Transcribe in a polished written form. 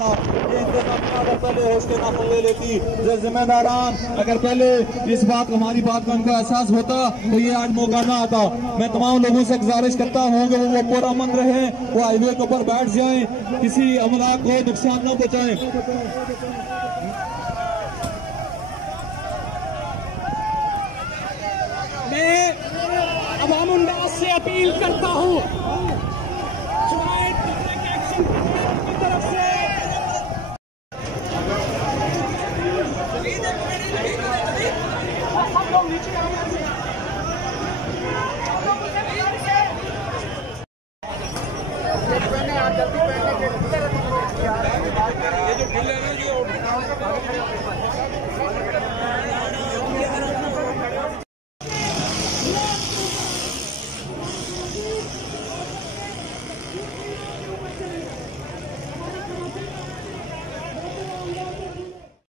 ये इंतजाम अगर पहले होश के नाम ले लेती, जो जिम्मेदारान अगर पहले इस बात हमारी बात का उनको एहसास होता तो ये आज मौका ना आता। मैं तमाम लोगों से गुजारिश करता हूँ कि वो पूरा अमन रहे, वो हाईवे के ऊपर बैठ जाएं, किसी अमला को नुकसान न पहुंचाएं। मैं अवामुन्नास से अपील करता हूँ की तरफ से ये जो बिल है ना, जो